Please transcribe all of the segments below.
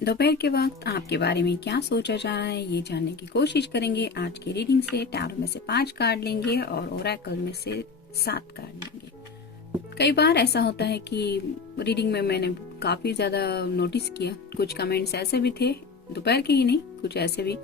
दोपहर के वक्त आपके बारे में क्या सोचा जा रहा है ये जानने की कोशिश करेंगे आज की रीडिंग से। टैरो में से 5 कार्ड लेंगे और ओरेकल में से 7 कार्ड लेंगे। कई बार ऐसा होता है कि रीडिंग में मैंने काफ़ी ज़्यादा नोटिस किया, कुछ कमेंट्स ऐसे भी थे, दोपहर के ही नहीं, कुछ ऐसे भी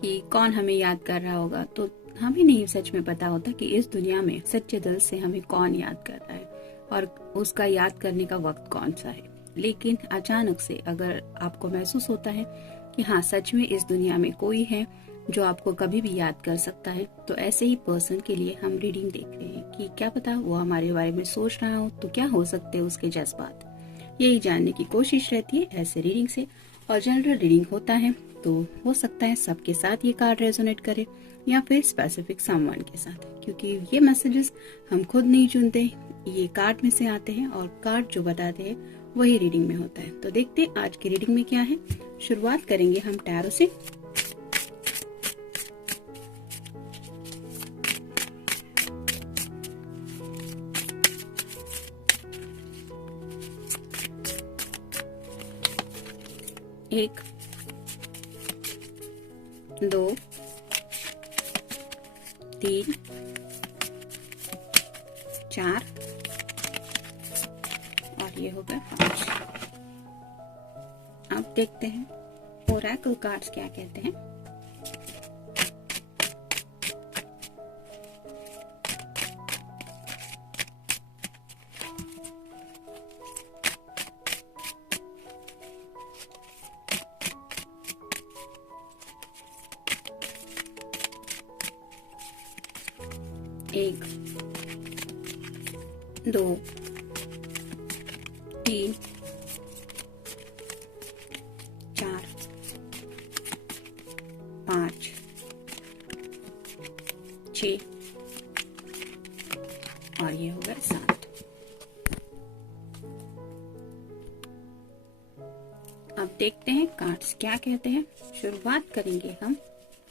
कि कौन हमें याद कर रहा होगा। तो हमें नहीं सच में पता होता कि इस दुनिया में सच्चे दिल से हमें कौन याद कर रहा है और उसका याद करने का वक्त कौन सा है। लेकिन अचानक से अगर आपको महसूस होता है कि हाँ सच में इस दुनिया में कोई है जो आपको कभी भी याद कर सकता है, तो ऐसे ही पर्सन के लिए हम रीडिंग देख रहे हैं कि क्या पता वो हमारे बारे में सोच रहा हो तो क्या हो सकते हैं उसके जज्बात। यही जानने की कोशिश रहती है ऐसे रीडिंग से। और जनरल रीडिंग होता है तो हो सकता है सबके साथ ये कार्ड रेजोनेट करे या फिर स्पेसिफिक समवन के साथ, क्योंकि ये मैसेजेस हम खुद नहीं चुनते, ये कार्ड में से आते हैं और कार्ड जो बताते हैं वही रीडिंग में होता है। तो देखते हैं आज की रीडिंग में क्या है। शुरुआत करेंगे हम टैरो से। एक, दो, तीन, चार और ये हो गया 5। अब देखते हैं ओरेकल कार्ड्स क्या कहते हैं। एक, दो, तीन, चार, 5, 6 और ये हो गया 7। अब देखते हैं कार्ड्स क्या कहते हैं। शुरुआत करेंगे हम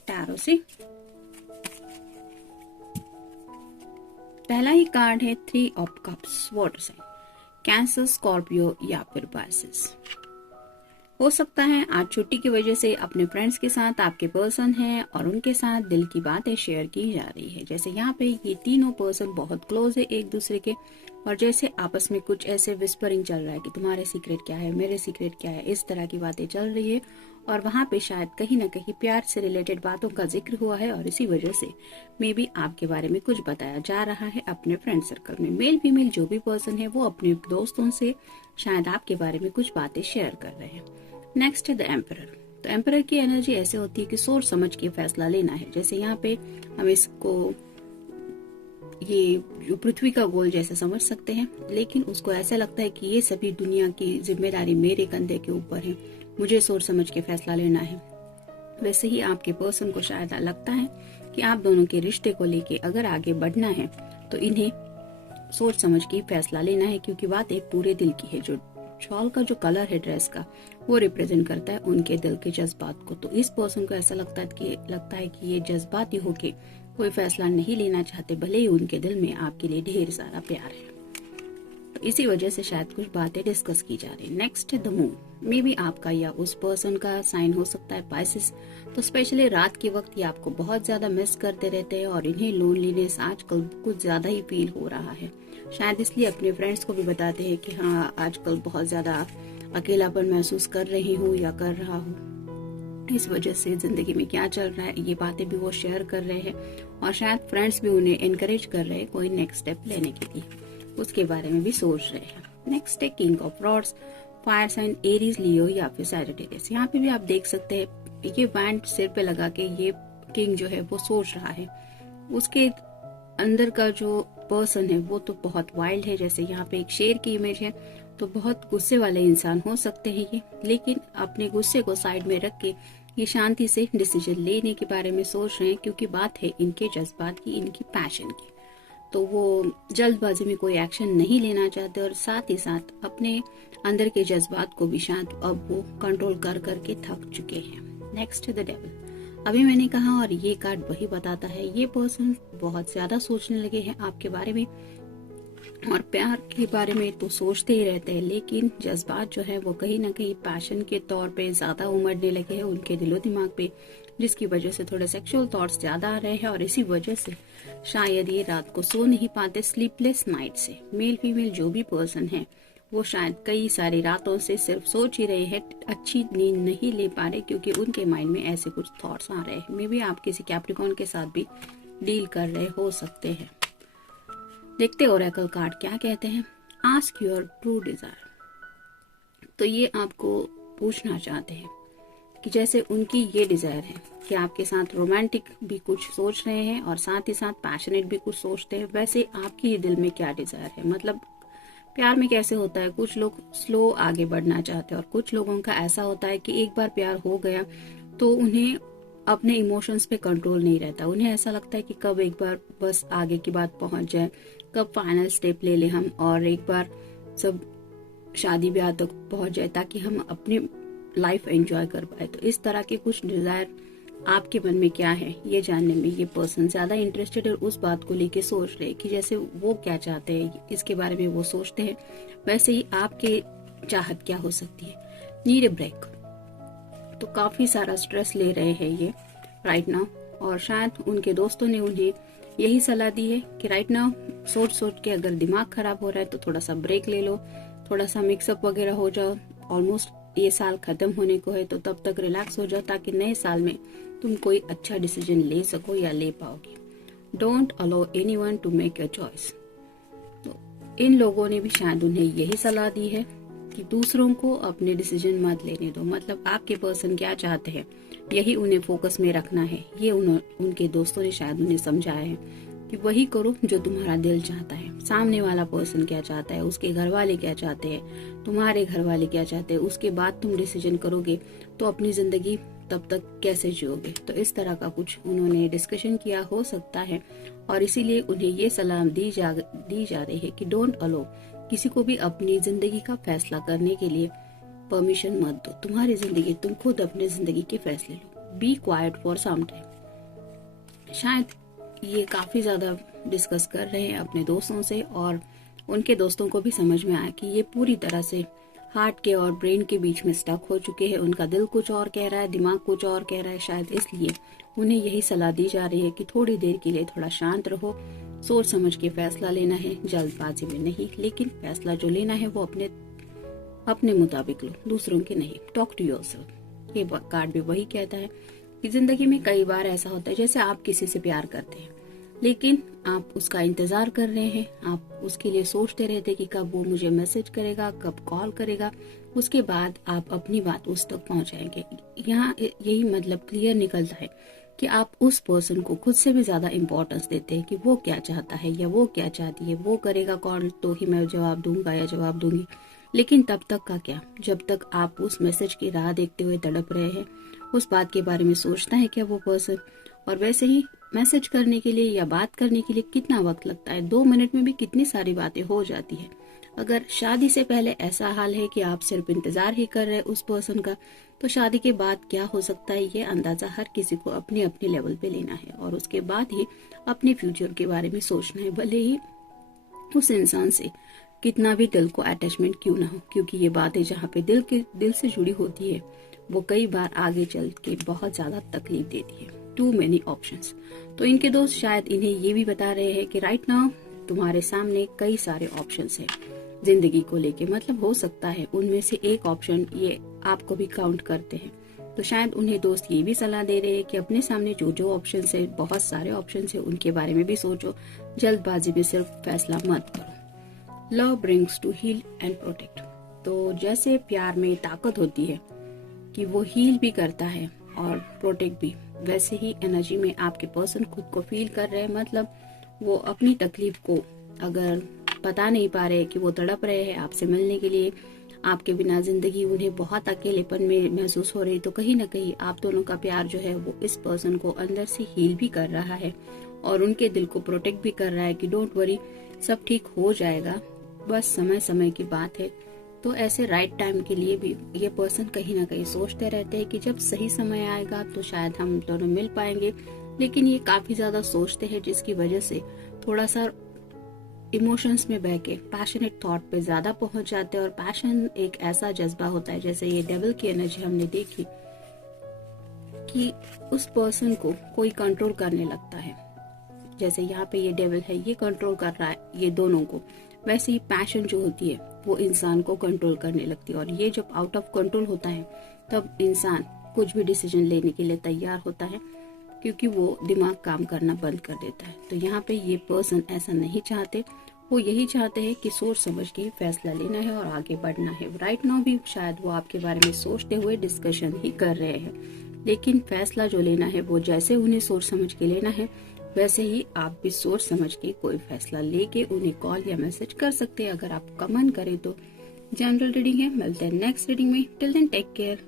टैरो से। पहला ही कार्ड है 3 of cups, water sign, Cancer, Scorpio या फिर पाइसेस। हो सकता है आज छुट्टी की वजह से अपने फ्रेंड्स के साथ आपके पर्सन हैं और उनके साथ दिल की बातें शेयर की जा रही है। जैसे यहाँ पे ये तीनों पर्सन बहुत क्लोज है एक दूसरे के और जैसे आपस में कुछ ऐसे विस्परिंग चल रहा है कि तुम्हारे सीक्रेट क्या है, मेरे सीक्रेट क्या है, इस तरह की बातें चल रही है। और वहाँ पे शायद कहीं ना कहीं प्यार से रिलेटेड बातों का जिक्र हुआ है और इसी वजह से मे बी आपके बारे में कुछ बताया जा रहा है अपने फ्रेंड सर्कल में। मेल फीमेल जो भी पर्सन है वो अपने दोस्तों से शायद आपके बारे में कुछ बातें शेयर कर रहे हैं। नेक्स्ट है द एम्परर। तो एम्परर की एनर्जी ऐसे होती है कि सोच समझ के फैसला लेना है। जैसे यहाँ पे हम इसको ये जो पृथ्वी का गोल जैसे समझ सकते हैं, लेकिन उसको ऐसा लगता है कि ये सभी दुनिया की जिम्मेदारी मेरे कंधे के ऊपर है, मुझे सोच समझ के फैसला लेना है। वैसे ही आपके पर्सन को शायद लगता है कि आप दोनों के रिश्ते को लेके अगर आगे बढ़ना है तो इन्हें सोच समझ के फैसला लेना है, क्योंकि बात एक पूरे दिल की है। जो शॉल का जो कलर है ड्रेस का वो रिप्रेजेंट करता है उनके दिल के जज्बात को। तो इस पर्सन को ऐसा लगता है कि ये जज्बाती होके कोई फैसला नहीं लेना चाहते, भले ही उनके दिल में आपके लिए ढेर सारा प्यार है। तो इसी वजह से शायद कुछ बातें डिस्कस की जा रही है। नेक्स्ट है द मून। मे बी आपका या उस पर्सन का साइन हो सकता है पाइसेस। तो स्पेशली रात के वक्त ये आपको बहुत ज्यादा मिस करते रहते हैं और इन्हें लोनलीनेस आजकल कुछ ज्यादा ही फील हो रहा है। शायद इसलिए अपने फ्रेंड्स को भी बताते हैं कि हाँ आजकल बहुत ज्यादा अकेलापन महसूस कर रही हूँ या कर रहा हूँ, इस वजह से जिंदगी में क्या चल रहा है ये बातें भी वो शेयर कर रहे हैं और शायद फ्रेंड्स भी उन्हें एनकरेज कर रहे हैं कोई नेक्स्ट स्टेप लेने के लिए, उसके बारे में भी सोच रहे हैं। नेक्स्ट है king of rods, fire sign Aries, Leo या फिर सैजिटेरियस। यहाँ पे भी आप देख सकते हैं ये बैंड सिर पे लगा के ये किंग जो है वो सोच रहा है। उसके अंदर का जो पर्सन है वो तो बहुत वाइल्ड है। जैसे यहाँ पे एक शेर की इमेज है, तो बहुत गुस्से वाले इंसान हो सकते हैं ये, लेकिन अपने गुस्से को साइड में रख के ये शांति से डिसीजन लेने के बारे में सोच रहे हैं, क्योंकि बात है इनके जज्बात की, इनकी पैशन की। तो वो जल्दबाजी में कोई एक्शन नहीं लेना चाहते और साथ ही साथ अपने अंदर के जज्बात को भी शायद अब वो कंट्रोल कर करके थक चुके हैं। नेक्स्ट है द डेविल। अभी मैंने कहा और ये कार्ड वही बताता है, ये पर्सन बहुत ज्यादा सोचने लगे हैं आपके बारे में। और प्यार के बारे में तो सोचते ही रहते हैं, लेकिन जज्बात जो है वो कहीं ना कहीं पैशन के तौर पे ज्यादा उमड़ने लगे हैं उनके दिलो दिमाग पे, जिसकी वजह से थोड़े सेक्सुअल थॉट्स ज्यादा आ रहे हैं। और इसी वजह से शायद ये रात को सो नहीं पाते, स्लीपलेस नाइट से। मेल फीमेल जो भी पर्सन है वो शायद कई सारी रातों से सिर्फ सोच ही रहे हैं, अच्छी नींद नहीं ले पा रहे, क्योंकि उनके माइंड में ऐसे कुछ थॉट्स आ रहे हैं। मे बी आप किसी कैप्रिकॉर्न के साथ भी डील कर रहे हो सकते हैं। देखते ओरेकल कार्ड क्या कहते हैं। Ask your true desire. तो ये आपको पूछना चाहते हैं कि जैसे उनकी ये डिजायर है कि आपके साथ रोमांटिक भी कुछ सोच रहे हैं और साथ ही साथ पैशनेट भी कुछ सोचते हैं, वैसे आपकी दिल में क्या डिजायर है। मतलब प्यार में कैसे होता है, कुछ लोग स्लो आगे बढ़ना चाहते हैं और कुछ लोगों का ऐसा होता है कि एक बार प्यार हो गया तो उन्हें अपने इमोशंस पे कंट्रोल नहीं रहता। उन्हें ऐसा लगता है कि कब एक बार बस आगे की बात पहुंच जाए, कब फाइनल स्टेप ले ले हम और एक बार सब शादी ब्याह तक पहुंच जाए ताकि हम अपनी लाइफ एंजॉय कर पाए। तो इस तरह के कुछ डिजायर आपके मन में क्या है ये जानने में ये पर्सन ज्यादा इंटरेस्टेड है, उस बात को लेके सोच रहे कि जैसे वो क्या चाहते हैं इसके बारे में वो सोचते हैं, वैसे ही आपके चाहत क्या हो सकती है। Need a break. तो काफी सारा स्ट्रेस ले रहे हैं ये राइट नाउ, और शायद उनके दोस्तों ने उन्हें यही सलाह दी है कि राइट नाउ सोच सोच के अगर दिमाग खराब हो रहा है तो थोड़ा सा ब्रेक ले लो, थोड़ा सा मिक्सअप वगैरह हो जाओ। ऑलमोस्ट ये साल खत्म होने को है तो तब तक रिलैक्स हो जाओ ताकि नए साल में तुम कोई अच्छा डिसीजन ले सको या ले पाओगे। Don't allow anyone to make your choice. तो इन लोगों ने भी शायद उन्हें यही सलाह दी है कि दूसरों को अपने डिसीजन मत लेने दो। मतलब आपके पर्सन क्या चाहते हैं यही उन्हें फोकस में रखना है। ये उनके दोस्तों ने शायद उन्हें समझाया है कि वही करो जो तुम्हारा दिल चाहता है। सामने वाला पर्सन क्या चाहता है, उसके घर वाले क्या चाहते हैं, तुम्हारे घर वाले क्या चाहते हैं, उसके बाद तुम डिसीजन करोगे तो अपनी जिंदगी तब तक कैसे जियोगे। तो इस तरह का कुछ उन्होंने डिस्कशन किया हो सकता है और इसीलिए उन्हें ये सलाह दी जा रही है कि डोंट अलो किसी को भी अपनी जिंदगी का फैसला करने के लिए परमिशन मत दो। तुम्हारी जिंदगी, तुम खुद अपनी जिंदगी के फैसले लो। Be quiet for some time. शायद ये काफी ज्यादा डिस्कस कर रहे हैं अपने दोस्तों से और उनके दोस्तों को भी समझ में आया कि ये पूरी तरह से हार्ट के और ब्रेन के बीच में स्टक हो चुके हैं। उनका दिल कुछ और कह रहा है, दिमाग कुछ और कह रहा है। शायद इसलिए उन्हें यही सलाह दी जा रही है कि थोड़ी देर के लिए थोड़ा शांत रहो, सोच समझ के फैसला लेना है, जल्दबाजी में नहीं। लेकिन फैसला जो लेना है वो अपने मुताबिक लो, दूसरों के नहीं। Talk to yourself. ये कार्ड भी वही कहता है कि जिंदगी में कई बार ऐसा होता है जैसे आप किसी से प्यार करते हैं लेकिन आप उसका इंतजार कर रहे हैं, आप उसके लिए सोचते रहते हैं कि कब वो मुझे मैसेज करेगा, कब कॉल करेगा, उसके बाद आप अपनी बात उस तक पहुंचाएंगे। यहाँ यही मतलब क्लियर निकलता है कि आप उस पर्सन को खुद से भी ज्यादा इम्पोर्टेंस देते हैं कि वो क्या चाहता है या वो क्या चाहती है। वो करेगा कॉल तो ही मैं जवाब दूंगा या जवाब दूंगी, लेकिन तब तक का क्या, जब तक आप उस मैसेज की राह देखते हुए तड़प रहे हैं, उस बात के बारे में सोचता है क्या वो पर्सन। और वैसे ही मैसेज करने के लिए या बात करने के लिए कितना वक्त लगता है, 2 मिनट में भी कितनी सारी बातें हो जाती है। अगर शादी से पहले ऐसा हाल है कि आप सिर्फ इंतजार ही कर रहे हैं उस पर्सन का, तो शादी के बाद क्या हो सकता है ये अंदाजा हर किसी को अपने अपने लेवल पे लेना है और उसके बाद ही अपने फ्यूचर के बारे में सोचना है, भले ही उस इंसान से कितना भी दिल को अटैचमेंट क्यों ना हो। क्योंकि ये बातें जहाँ पे दिल से जुड़ी होती है वो कई बार आगे चल के बहुत ज्यादा तकलीफ देती है। Too many options. तो इनके दोस्त शायद इन्हें ये भी बता रहे हैं कि राइट नाउ तुम्हारे सामने कई सारे ऑप्शंस हैं जिंदगी को लेके। मतलब हो सकता है उनमें से एक ऑप्शन ये आपको भी काउंट करते हैं। तो शायद उन्हें दोस्त ये भी सलाह दे रहे हैं कि अपने सामने जो जो ऑप्शन है, बहुत सारे ऑप्शन है, उनके बारे में भी सोचो, जल्दबाजी में सिर्फ फैसला मत करो। Love brings to heal and protect. तो जैसे प्यार में ताकत होती है कि वो हील भी करता है और प्रोटेक्ट भी, वैसे ही एनर्जी में आपके पर्सन खुद को फील कर रहे हैं। मतलब वो अपनी तकलीफ को अगर बता नहीं पा रहे कि वो तड़प रहे हैं आपसे मिलने के लिए, आपके बिना जिंदगी उन्हें बहुत अकेलेपन में महसूस हो रही, तो कहीं ना कहीं आप दोनों का प्यार जो है वो इस पर्सन को अंदर से हील भी कर रहा है और उनके दिल को प्रोटेक्ट भी कर रहा है कि डोंट वरी, सब ठीक हो जाएगा, बस समय समय की बात है। तो ऐसे राइट टाइम के लिए भी ये पर्सन कहीं ना कहीं सोचते रहते हैं कि जब सही समय आएगा तो शायद हम दोनों मिल पाएंगे। लेकिन ये काफी ज्यादा सोचते हैं जिसकी वजह से थोड़ा सा इमोशंस में बह के पैशनेट थॉट पे ज्यादा पहुंच जाते हैं। और पैशन एक ऐसा जज्बा होता है, जैसे ये डेविल की एनर्जी हमने देखी कि उस पर्सन को कोई कंट्रोल करने लगता है। जैसे यहाँ पे ये डेविल है, ये कंट्रोल कर रहा है ये दोनों को, वैसे ही पैशन जो होती है वो इंसान को कंट्रोल करने लगती है। और ये जब आउट ऑफ कंट्रोल होता है तब इंसान कुछ भी डिसीजन लेने के लिए तैयार होता है, क्योंकि वो दिमाग काम करना बंद कर देता है। तो यहाँ पे ये पर्सन ऐसा नहीं चाहते, वो यही चाहते हैं कि सोच समझ के फैसला लेना है और आगे बढ़ना है। राइट नाउ भी शायद वो आपके बारे में सोचते हुए डिस्कशन ही कर रहे हैं, लेकिन फैसला जो लेना है वो जैसे उन्हें सोच समझ के लेना है, वैसे ही आप भी सोच समझ के कोई फैसला लेके उन्हें कॉल या मैसेज कर सकते हैं। अगर आप कमेंट करें तो जनरल रीडिंग है, मिलते हैं नेक्स्ट रीडिंग में। Till then take care.